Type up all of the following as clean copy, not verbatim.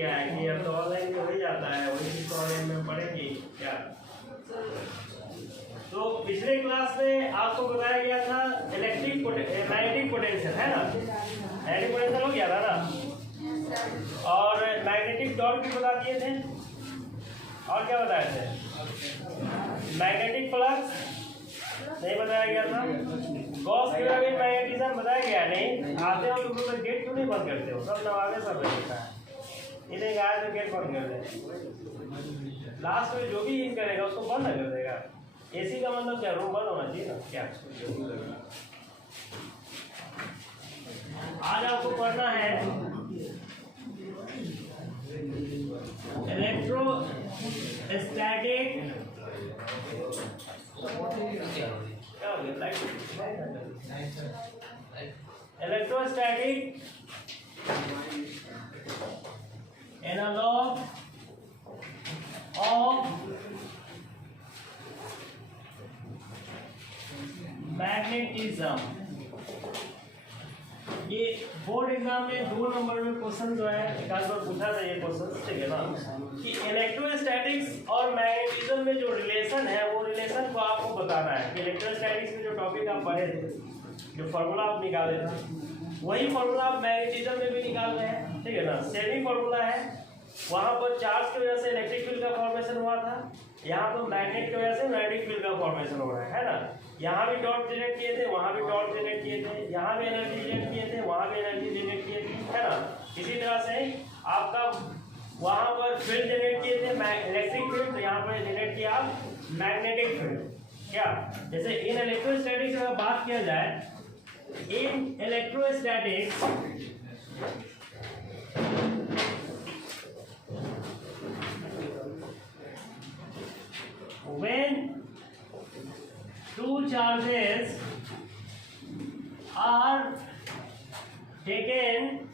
क्या है कि अब तो ऑनलाइन में हो ही जाता है, वही चीज ऑनलाइन में पढ़ेंगे क्या। तो पिछले क्लास में आपको बताया गया था मैग्नेटिक पोटेंशियल है ना, मैग्नेटिक पोटेंशियल हो गया था ना, और मैग्नेटिक टॉर्क भी बता दिए थे, और क्या बताए थे, मैग्नेटिक फ्लक्स नहीं बताया गया था, गॉस क्यूबिक मैग्नेटिज्म बताया गया नहीं। आते हो तुम लोग गेट क्यों नहीं बंद करते हो, सब नवावे सब रहता है, इन्हें गाय तो गेट बंद कर दे, लास्ट में जो भी इन करेगा उसको बंद कर देगा। एसी का मतलब क्या, रूम बंद होना चाहिए ना क्या। आज आपको पढ़ना है electrostatic electrostatic analog of magnetism. ये बोर्ड एग्जाम में 2 नंबर में क्वेश्चन जो है एक आध बार पूछा था ये क्वेश्चन, ठीक है ना, कि इलेक्ट्रोस्टैटिक्स और मैग्नेटिज्म में जो रिलेशन है वो रिलेशन को आपको बताना है। कि इलेक्ट्रोस्टैटिक्स में जो टॉपिक आप पढ़े थे, जो फार्मूला आप निकाले थे, वही फार्मूला आप मैग्नेटिज्म में भी निकाल रहे हैं, ठीक है ना। सेमी फार्मूला है, वहाँ पर चार्ज की वजह से इलेक्ट्रिक फील्ड का फॉर्मेशन हुआ था, यहाँ पर मैग्नेट की वजह से मैग्नेटिक फील्ड का फॉर्मेशन हो रहा है ना। यहाँ भी डॉट जनरेट किए थे, वहाँ भी डॉट जनरेट किए थे, यहाँ भी एनर्जी जनरेट किए थे, वहाँ भी एनर्जी जनरेट किए थे, है ना। इसी तरह से आपका वहाँ पर फील्ड जनरेट किए थे इलेक्ट्रिक फील्ड, तो यहाँ पर जनरेट किया मैग्नेटिक फील्ड। क्या जैसे इन इलेक्ट्रोस्टैटिक्स अगर बात किया जाए, in electrostatics when two charges are taken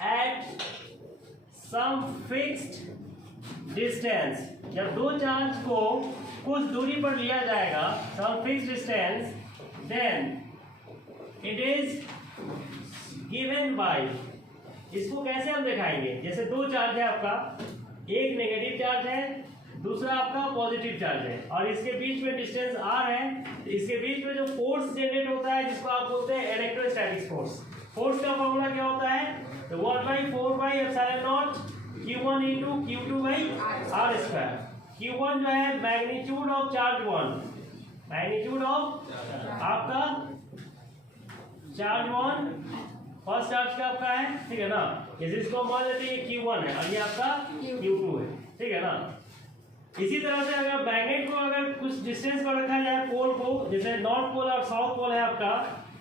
at some fixed distance, जब दो चार्ज को कुछ दूरी पर लिया जाएगा, some fixed distance, then it is given by, इसको कैसे हम दिखाएंगे, जैसे दो चार्ज है आपका, एक नेगेटिव चार्ज है, दूसरा आपका पॉजिटिव चार्ज है, और इसके बीच में डिस्टेंस r है, तो इसके बीच में जो फोर्स जनरेट होता है जिसको आप बोलते हैं इलेक्ट्रोस्टैटिक फोर्स। फोर्स का फॉर्मूला क्या होता है, तो 1/4πε0 q1 × q2/r²। q1 जो है magnitude of charge 1, magnitude of आपका चार्ज 1 फर्स्ट चार्ज का आपका है, ठीक है ना। जैसे इसको मान लेते हैं q1 है और ये आपका q2 है, ठीक है ना। इसी तरह से अगर मैग्नेट को अगर कुछ डिस्टेंस पर रखा जाए, पोल को, जैसे नॉर्थ पोल और साउथ पोल है आपका,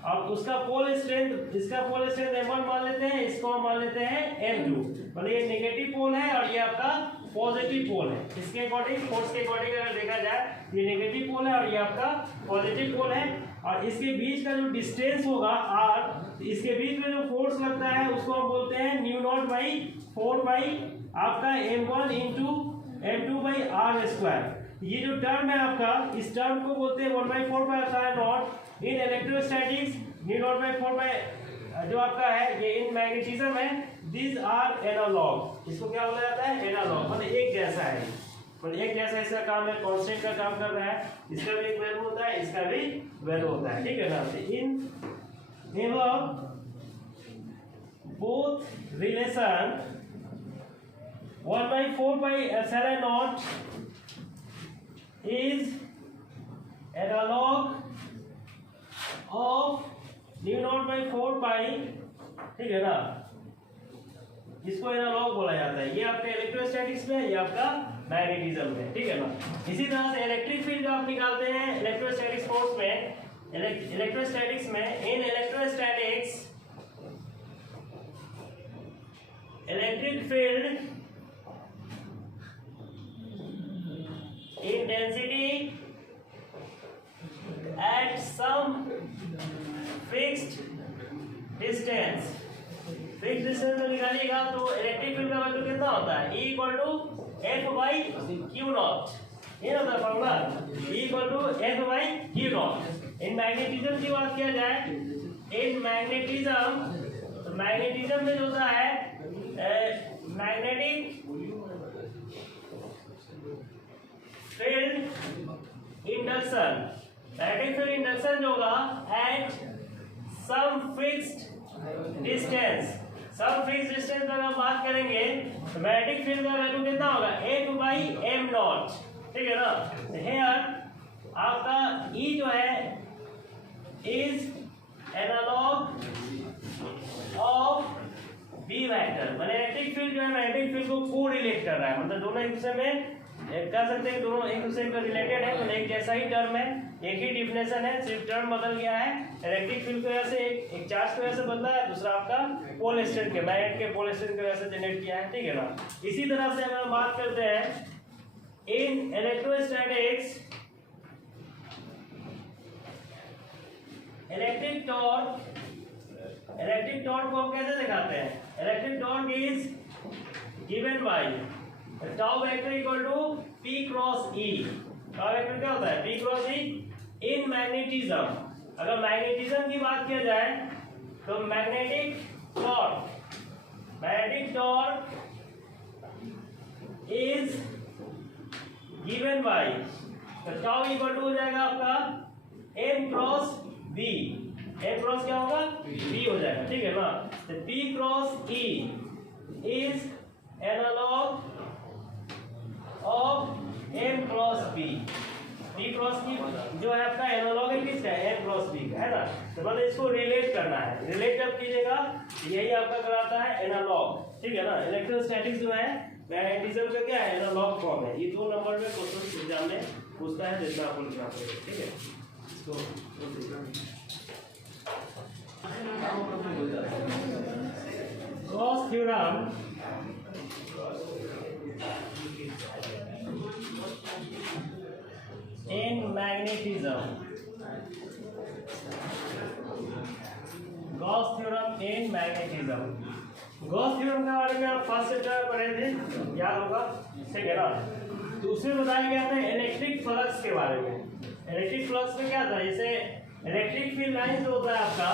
अब उसका पोल स्ट्रेंथ, इसका पोल स्ट्रेंथ m1 मान लेते हैं, इसको हम मान लेते हैं m2, मतलब ये नेगेटिव पोल है और ये आपका पॉजिटिव पोल है। इसके अकॉर्डिंग, फोर्स के अकॉर्डिंग अगर देखा जाए, ये नेगेटिव पोल है और ये आपका पॉजिटिव पोल है, और इसके बीच का जो डिस्टेंस होगा r, इसके बीच में जो फोर्स लगता है उसको हम बोलते हैं μ0/4 आपका m1 × m2/r²। ये जो टर्म है आपका, इस टर्म को बोलते हैं 1/4πε0 इन इलेक्ट्रोस्टैटिक्स, μ0/4 जो आपका है ये इन मैग्नेटिज्म है। दिस आर एनालॉग, इसको क्या बोला जाता है, एनालॉग, मतलब एक जैसा है, मतलब एक जैसा इसका काम है, कांस्टेंट का काम कर रहा है, इसका भी एक वैल्यू होता है, इसका भी वैल्यू होता है, ठीक है ना। तो in both relation 1/4πε0 is analog of μ0/4π, ठीक है ना, इसको एनालॉग बोला जाता है। ये आपका इलेक्ट्रोस्टैटिक्स में, ये आपका मैग्नेटिज्म में, ठीक है ना। इसी तरह से इलेक्ट्रिक फील्ड आप निकालते हैं इलेक्ट्रोस्टैटिक्स फोर्स में, इलेक्ट्रोस्टैटिक्स में, in electrostatics electric field intensity at some fixed distance, fix distance में निकालिएगा तो इलेक्ट्रिक फील्ड का वैल्यू कितना होता है, E = F/Q0, ये होता है formula, E = F/Q0। In magnetism की बात किया जाए, इन मैग्नेटिज्म, तो मैग्नेटिज्म में जो होता है magnetic field induction, magnetic field induction जो होगा at some fixed distance, some fixed distance पर हम बात करेंगे तो मैग्नेटिक फील्ड का वैल्यू कितना होगा 8/m0, ठीक है ना। हियर आपका E जो है is analog of B vector, magnetic field जो है मैग्नेटिक फील्ड को कोरिलेट कर रहा है, मतलब दोनों एक दूसरे में कह सकते हैं दोनों एक दूसरे का रिलेटेड है, तो एक जैसा ही टर्म है, एक ही डिफिनेशन है, सिर्फ टर्म बदल गया है। इलेक्ट्रिक फील्ड की वजह से एक चार्ज की वजह से बदला है, दूसरा आपका पोल स्ट्रेंथ के मैग्नेट के पोल स्ट्रेंथ की वजह से जनरेट किया है, ठीक है ना। इसी तरह से अगर हम बात करते हैं इन इलेक्ट्रोस्टैटिक्स, इलेक्ट्रिक टॉर्क को हम कैसे दिखाते हैं, electric torque is given by tau vector equal to P cross E। Tau vector क्या होता है P cross E in magnetism. अगर मैग्नेटिज्म की बात किया जाए तो magnetic torque is given by, तो टाउ इक्वल टू हो जाएगा आपका M cross B, M cross क्या होगा B हो जाएगा, ठीक है ना। तो P cross E is analog of M cross B, B cross की जो है आपका एनालॉग है किसका M क्रॉस B का, है ना। तो मतलब इसको रिलेट करना है, रिलेट जब कीजिएगा यही आपका कराता है एनालॉग, ठीक है ना। इलेक्ट्रोस्टैटिक्स जो है मैग्नेटिज्म का क्या है एनालॉग फॉर्म है। ये 2 नंबर में क्वेश्चन एग्जाम में पूछता है, जितना आपको लिखना पड़ेगा, ठीक है। इसको Gauss theorem in magnetism, Gauss theorem in magnetism. Gauss theorem के बारे में आप फर्स्ट चैप्टर पढ़े थे, याद होगा, ठीक है ना। दूसरे बताया गया था इलेक्ट्रिक फ्लक्स के बारे में। इलेक्ट्रिक फ्लक्स में क्या था, जैसे इलेक्ट्रिक फील्ड लाइन जो होता है आपका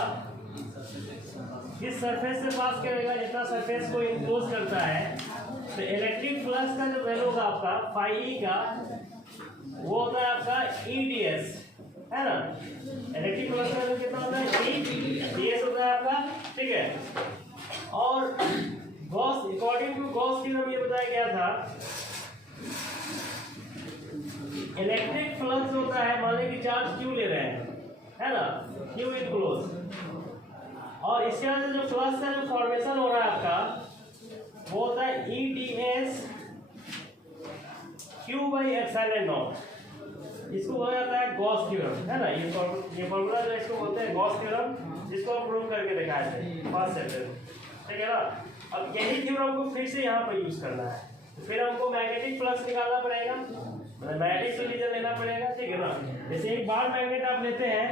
इस सरफेस से पास करेगा, जितना सरफेस को इनक्लोज करता है, तो इलेक्ट्रिक फ्लक्स का जो वैल्यू होगा आपका फाई ई का वो होता है आपका EDS, है ना। इलेक्ट्रिक फ्लक्स का वैल्यू कितना होता है EDS होता है आपका, ठीक है। और Gauss according to Gauss theorem ये बताया गया था इलेक्ट्रिक फ्लक्स होता है, मान लीजिए कि चार्ज Q ले रहे हैं, है ना, Q इनक्लोज, और इसके वजह से जो फ्लक्स का जो फॉर्मेशन हो रहा है आपका वो होता है EDS Q/ε0। इसको बोला जाता है गॉस थ्योरम, है ना। ये फॉर्मूला जो इसको बोलते हैं गॉस थ्योरम, जिसको हम प्रूव करके दिखाए थे फर्स्ट चैप्टर में, ठीक है ना। अब यही थ्योरम को फिर से यहाँ पर यूज करना है, तो फिर हमको मैग्नेटिक फ्लक्स निकालना पड़ेगा, मतलब मैग्नेटिक फील्ड रीजन लेना पड़ेगा, ठीक है ना। जैसे एक बार मैग्नेट आप लेते हैं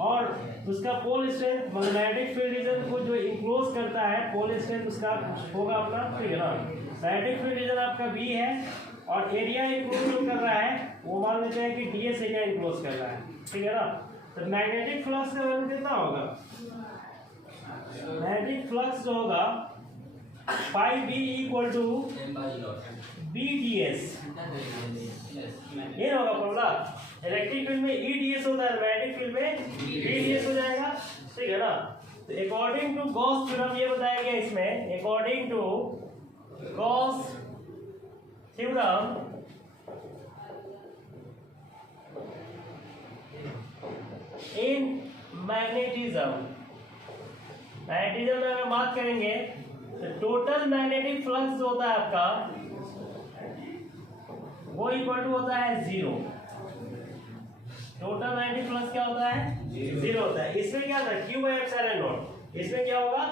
और उसका पोल स्ट्रेंथ, मतलब मैग्नेटिक फील्ड रीजन को जो इनक्लोज करता है पोल स्ट्रेंथ उसका होगा अपना, ठीक है ना। मैग्नेटिक फील्ड रीजन आपका B है और एरिया इनक्लोज कर रहा है वो मान लेते हैं कि DS एरिया इनक्लोज कर रहा है, ठीक है ना। तो मैग्नेटिक फ्लक्स का वैल्यू कितना होगा, मैग्नेटिक फ्लक्स जो होगा पाई B इक्वल टू BDS, ये होगा फॉर्मूला। इलेक्ट्रिक फील्ड में EDS होता है, मैग्नेटिक फील्ड में BDS हो जाएगा, ठीक है ना। तो अकॉर्डिंग टू गॉस थ्योरम ये बताया गया इसमें, according to Gauss theorem in magnetism, magnetism में अगर बात करेंगे तो टोटल मैग्नेटिक फ्लक्स जो होता है आपका वो इक्वल टू होता है 0। टोटल मैग्नेटिक फ्लक्स क्या होता है 0 होता है। इसमें क्या था Q/ε0, इसमें क्या होगा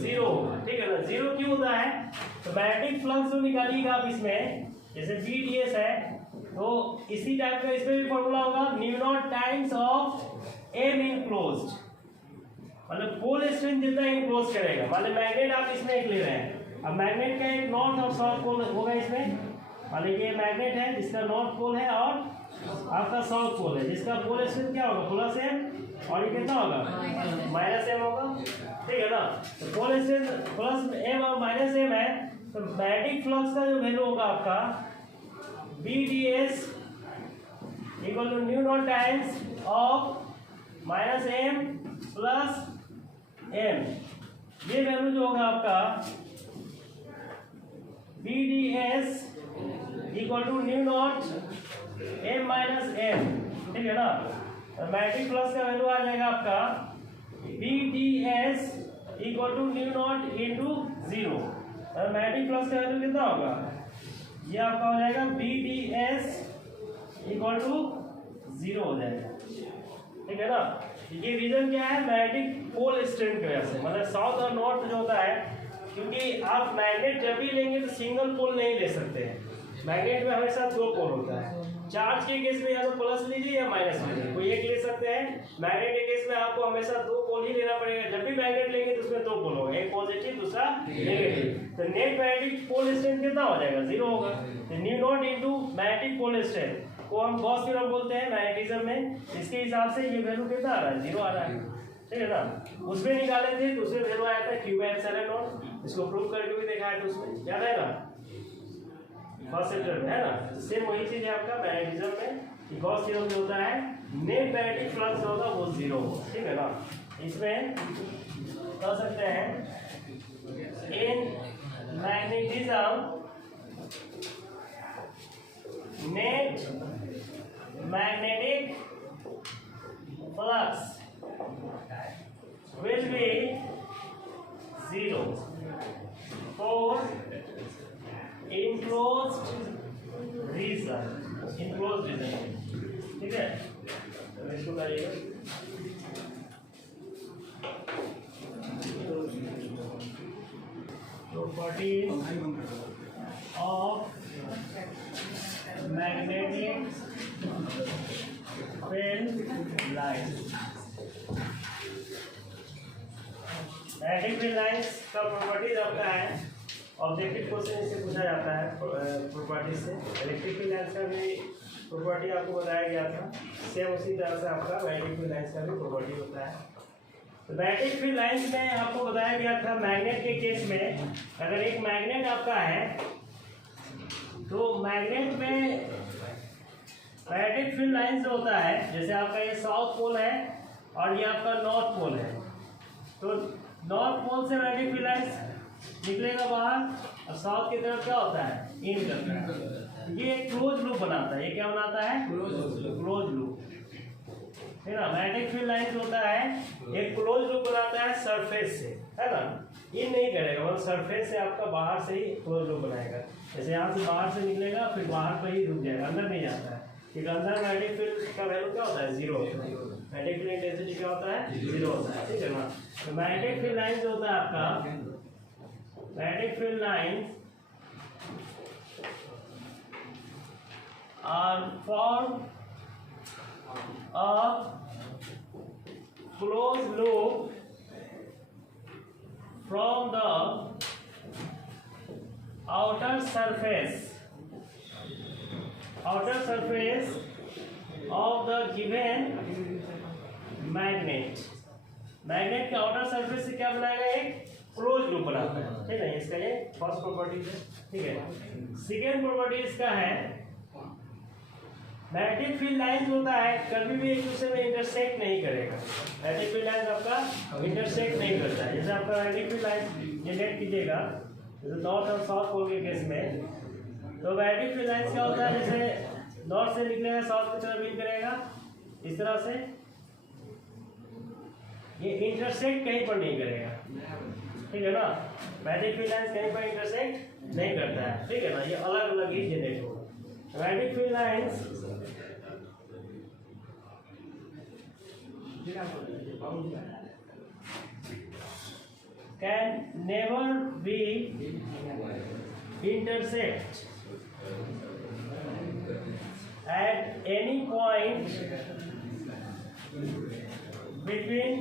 0 होगा, ठीक है ना। 0 क्यों होता है, तो मैग्नेटिक फ्लक्स जो निकालिएगा आप इसमें, जैसे BDS है तो इसी टाइप का इसमें भी फॉर्मूला होगा μ0 टाइम्स ऑफ M इनक्लोज्ड, मतलब पोल स्ट्रेंथ जितना इनक्लोज करेगा। मतलब मैग्नेट आप इसमें एक ले रहे हैं, अब मैग्नेट का एक नॉर्थ और साउथ पोल होगा इसमें, मान लीजिए मैग्नेट है जिसका नॉर्थ पोल है और आपका साउथ पोल है जिसका पोल स्ट्रेंथ क्या होगा +M, और ये कितना होगा -M होगा, ठीक है ना। तो पोल स्ट्रेंथ प्लस एम और माइनस एम है, तो मैग्नेटिक फ्लक्स का जो वैल्यू होगा आपका BDS equal to mu naught times of minus M plus M. ये वैल्यू जो होगा आपका BDS equal to mu naught M minus M, ठीक है ना। मैग्नेटिक फ्लक्स का वैल्यू आ जाएगा आपका BDS equal to mu naught into 0। Magnetic flux का वैल्यू कितना होगा, ये आपका हो जाएगा BDS इक्वल टू 0 हो जाएगा, ठीक है ना। ये रीजन क्या है, मैग्नेटिक पोल स्ट्रेंथ की वजह से, मतलब साउथ और नॉर्थ जो होता है, क्योंकि आप मैग्नेट जब भी लेंगे तो सिंगल पोल नहीं ले सकते हैं। मैग्नेट में हमेशा दो पोल होता है। चार्ज के केस में या तो प्लस लीजिए या माइनस लीजिए, कोई एक ले सकते हैं। मैग्नेट के केस में आपको हमेशा दो पोल ही लेना पड़ेगा। जब भी मैग्नेट लेंगे तो उसमें दो पोल होगा, एक पॉजिटिव दूसरा नेगेटिव। तो नेट मैग्नेटिक पोल स्ट्रेंथ कितना हो जाएगा, 0 होगा। तो mu naught into magnetic pole strength को हम गॉस थ्योरम बोलते हैं मैग्नेटिज्म में। इसके हिसाब से ये वैल्यू कितना आ रहा है, 0 आ रहा है, ठीक है ना। उसमें निकाले थे, दूसरे वैल्यू आया था Q/ε0। इसको प्रूव करके भी देखा है, तो उसमें याद है ना फर्स्ट चैप्टर में, है ना। सेम वही चीज है आपका मैग्नेटिज्म में कि गॉस थ्योरम जो होता है नेट मैग्नेटिक फ्लक्स होगा वो 0 होगा, ठीक है ना। इसमें कह सकते हैं in magnetism net magnetic flux will be 0 for enclosed region, ठीक है। तो इसको करिएगा, properties of magnetic field lines। Magnetic field lines का प्रॉपर्टीज आपका है, ऑब्जेक्टिव क्वेश्चन इससे पूछा जाता है प्रॉपर्टी से। इलेक्ट्रिक फील्ड लाइंस का भी प्रॉपर्टी आपको बताया गया था, सेम उसी तरह से आपका मैग्नेटिक फील्ड लाइंस का भी प्रॉपर्टी होता है। तो मैग्नेटिक फील्ड लाइंस में आपको बताया गया था मैग्नेट के केस में, अगर एक मैग्नेट आपका है तो मैग्नेट में मैग्नेटिक फील्ड लाइंस जो होता है, जैसे आपका ये साउथ पोल है और ये आपका नॉर्थ पोल है, तो नॉर्थ पोल से मैग्नेटिक फील्ड लाइंस निकलेगा बाहर और साउथ की तरफ क्या होता है, इन करता है। ये एक क्लोज लूप बनाता है। ये क्या बनाता है, क्लोज लूप, है ना। मैग्नेटिक फील्ड लाइंस होता है एक क्लोज लूप बनाता है सरफेस से, है ना। इन नहीं करेगा, मतलब सरफेस से आपका बाहर से ही क्लोज लूप बनाएगा। जैसे यहाँ से बाहर से निकलेगा फिर बाहर पर ही रुक जाएगा, अंदर नहीं जाता है। क्योंकि अंदर मैग्नेटिक फील्ड का वैल्यू क्या होता है, 0 होता है। मैग्नेटिक फील्ड इंटेंसिटी क्या होता है, 0 होता है, ठीक है ना। तो मैग्नेटिक फील्ड लाइन जो होता है आपका, magnetic field line are form a close loop from the outer surface of the given magnet। Magnet के आउटर सरफेस से क्या बनाएगा, एक क्लोज लूप बनाता है, ठीक है। इसका ये फर्स्ट प्रॉपर्टी है, ठीक है। सेकेंड प्रॉपर्टी इसका है मैग्नेटिक फील्ड लाइंस होता है कभी भी एक दूसरे में इंटरसेक्ट नहीं करेगा। मैग्नेटिक फील्ड लाइंस आपका इंटरसेक्ट नहीं करता है। जैसे आपका मैग्नेटिक फील्ड लाइंस जनरेट कीजिएगा, जैसे नॉर्थ और साउथ पोल के केस में, तो मैग्नेटिक फील्ड लाइंस क्या होता है, जैसे नॉर्थ से निकलेगा साउथ की तरफ इन करेगा, इस तरह से ये इंटरसेक्ट कहीं पर नहीं करेगा, ठीक है ना। मैग्नेटिक फील्ड लाइंस कहीं पर इंटरसेक्ट नहीं करता है, ठीक है ना। ये अलग अलग ही जनरेट होगा। Magnetic field lines can never be intersect at any point between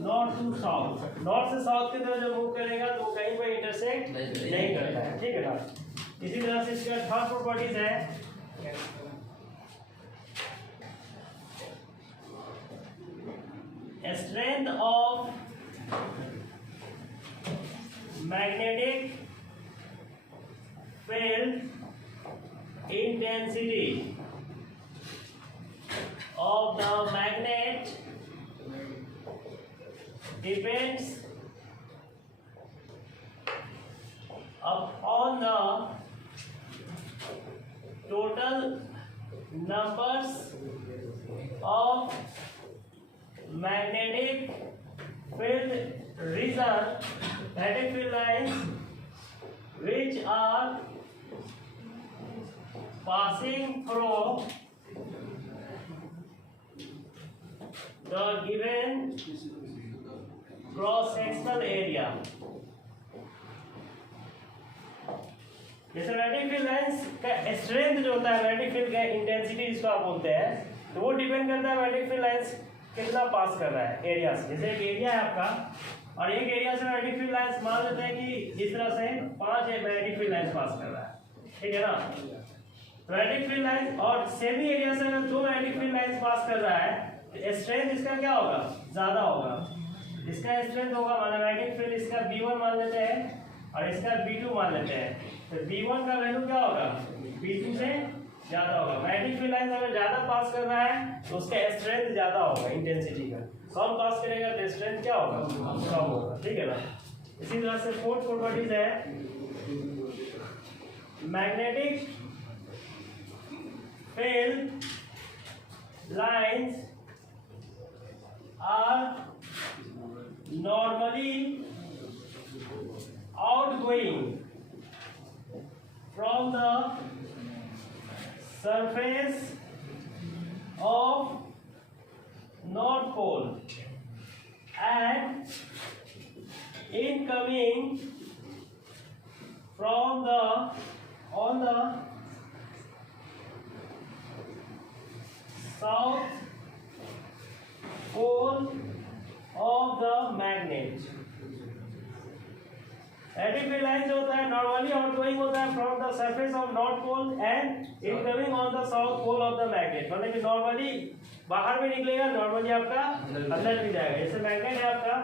north to south. North से साउथ की तरफ जब मूव करेगा तो कहीं पर इंटरसेक्ट नहीं करता है, ठीक है ना। इसी तरह से इसका थर्ड प्रॉपर्टीज है strength of magnetic field intensity of the magnet depends upon the total numbers of magnetic field region, magnetic field lines which are passing through the given cross-sectional area. जैसे मैग्नेटिक फील्ड लाइंस का strength जो होता है, magnetic field का intensity जिसको आप बोलते हैं, तो वो डिपेंड करता है मैग्नेटिक फील्ड लाइंस कितना पास कर रहा है एरिया से। जैसे एक एरिया है आपका और एक एरिया से मैग्नेटिक फील्ड लाइंस मान लेते हैं कि इस तरह से 5 मैग्नेटिक फील्ड लाइंस पास कर रहा है, ठीक है ना। मैग्नेटिक फील्ड लाइंस और सेमी एरिया से अगर 2 मैग्नेटिक फील्ड लाइंस पास कर रहा है तो स्ट्रेंथ इसका क्या होगा, ज्यादा होगा। इसका स्ट्रेंथ होगा, माना मैग्नेटिक फील्ड इसका B1 मान लेते हैं और इसका B2 मान लेते हैं, तो B1 का वैल्यू क्या होगा, B2 से ज्यादा होगा। मैग्नेटिक फील्ड लाइन अगर ज्यादा पास कर रहा है तो उसका स्ट्रेंथ ज्यादा होगा इंटेंसिटी का, कम पास करेगा तो स्ट्रेंथ क्या होगा, कम होगा, ठीक है ना। इसी तरह से फोर्थ प्रॉपर्टीज है magnetic field lines are normally outgoing from the surface of North Pole and incoming from the on the South Pole of the magnet. Magnetic field line जो होता है नॉर्मली आउटगोइंग होता है from the surface of north pole and incoming on the south pole of the magnet. मतलब कि normally बाहर में निकलेगा, नॉर्मली आपका अंदर भी जाएगा। जैसे मैग्नेट है आपका,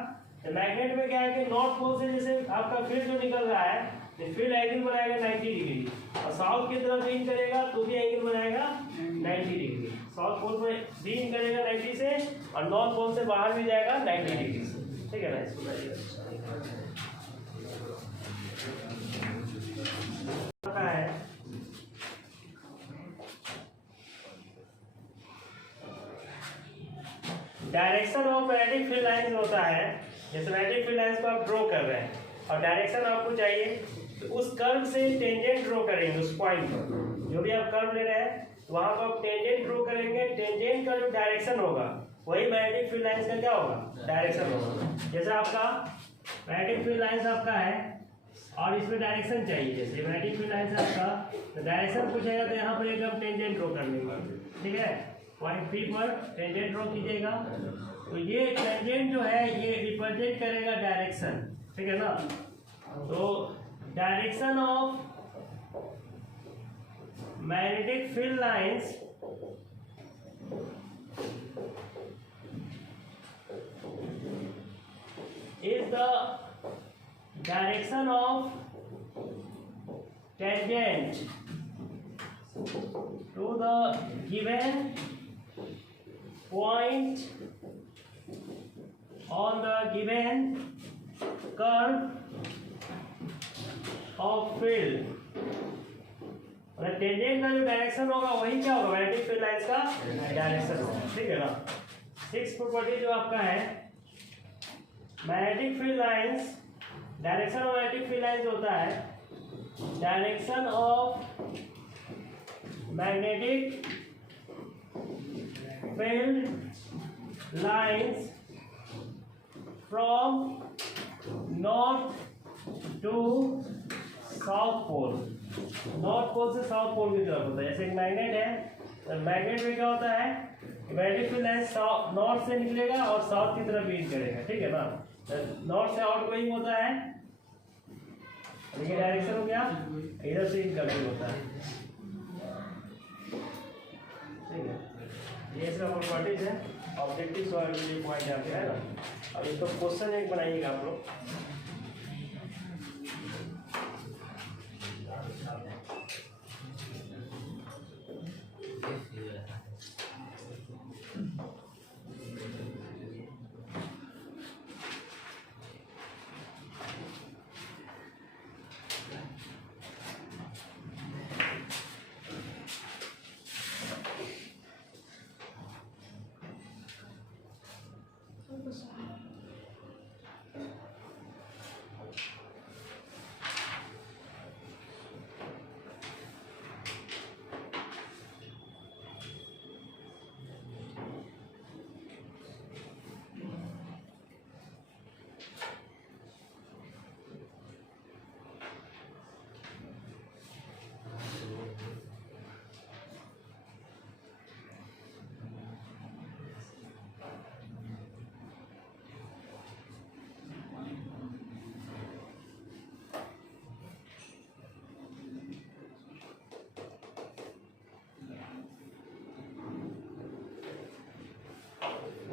तो मैग्नेट में क्या है कि नॉर्थ पोल से जैसे आपका फील्ड जो निकल रहा है तो फील्ड एंगल बनाएगा 90 डिग्री और साउथ की तरफ रीन करेगा तो भी एंगल बनाएगा 90 डिग्री। साउथ पोल में रीन करेगा 90 से और नॉर्थ पोल से बाहर भी जाएगा 90 डिग्री से, ठीक है ना। इसको direction of magnetic field lines होता है, जैसे मैग्नेटिक फील्ड लाइंस को आप ड्रॉ कर रहे हैं और डायरेक्शन आपको चाहिए तो उस कर्व से टेंजेंट ड्रॉ करेंगे। उस पॉइंट पर जो भी आप कर्व ले रहे हैं वहां पर आप टेंजेंट ड्रॉ करेंगे। टेंजेंट का जो डायरेक्शन होगा वही मैग्नेटिक फील्ड लाइंस का क्या होगा, डायरेक्शन होगा। जैसे आपका मैग्नेटिक फील्ड लाइंस आपका है और इसमें डायरेक्शन चाहिए, जैसे मैग्नेटिक फील्ड लाइंस आपका तो डायरेक्शन पूछेगा तो यहाँ पर एकदम टेंजेंट ड्रॉ कर लेंगे, ठीक है। पॉइंट P पर टेंजेंट ड्रॉ कीजिएगा तो ये टेंजेंट जो है ये रिप्रेजेंट करेगा डायरेक्शन, ठीक है ना। तो direction of magnetic field lines is the direction of tangent to the given point on the given curve of field। मतलब टेंजेंट का जो डायरेक्शन होगा वही क्या होगा, मैग्नेटिक फील्ड लाइंस का डायरेक्शन होगा, ठीक है ना। 6th प्रॉपर्टी जो आपका है magnetic field lines, direction of magnetic field lines होता है direction of magnetic field lines from north to south pole. North pole से साउथ पोल की तरफ होता है। जैसे एक मैग्नेट है तो मैग्नेट में क्या होता है, मैग्नेटिक फील्ड लाइंस नॉर्थ से निकलेगा और साउथ की तरफ रीड करेगा, ठीक है ना। नॉर्थ से आउटगोइंग होता है, ये डायरेक्शन हो गया, इधर से इनकमिंग होता है, ठीक है। ये इसका प्रॉपर्टीज है, ऑब्जेक्टिव और ये पॉइंट यहाँ पे है ना। अब इसको क्वेश्चन एक बनाइएगा आप लोग।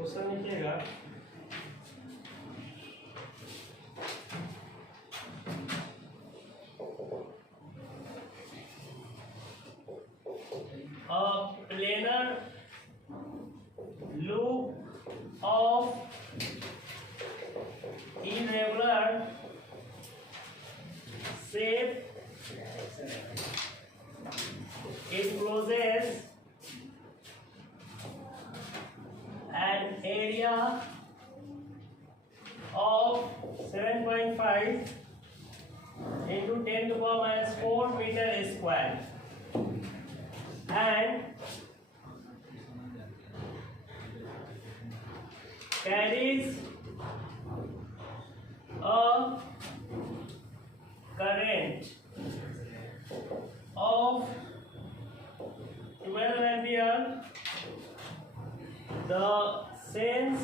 क्वेश्चन लिखिएगा a planar loop of irregular shape encloses an area of 7.5 into 10 to the power minus 4 meter square and carries a current of 12 ampere. The sense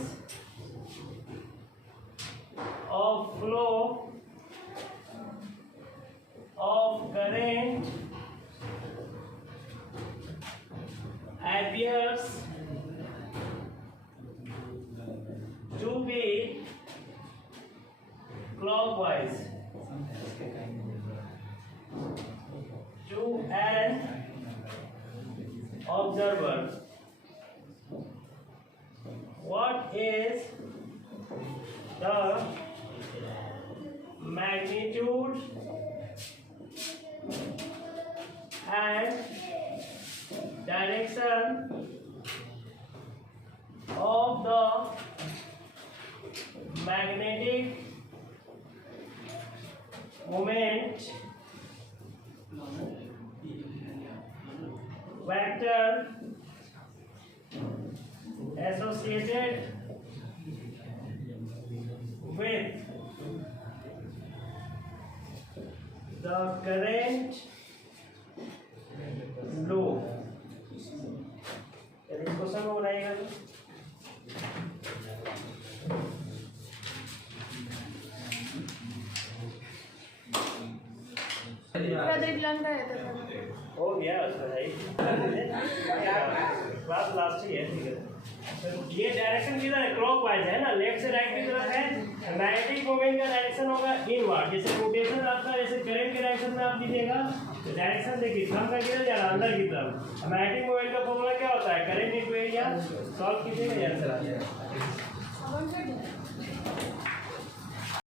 of flow of current appears to be clockwise to an observer. What is the magnitude and direction of the magnetic moment vector associated with the current loop. इस question को बनाइएगा हो गया उसका है class last ही है ठीक है। ये डायरेक्शन किधर है क्लॉकवाइज है ना, लेफ्ट से राइट की तरफ है। मैग्नेटिक मोमेंट का डायरेक्शन होगा इनवर्ड, जैसे रोटेशन आपका जैसे करंट के डायरेक्शन में आप लीजिएगा तो डायरेक्शन देखिए थंब का किधर जा रहा है अंदर की तरफ। मैग्नेटिक मोमेंट का फॉर्मूला क्या होता है, करंट इनटू एरिया। सॉल्व कीजिएगा आंसर आ जाएगा।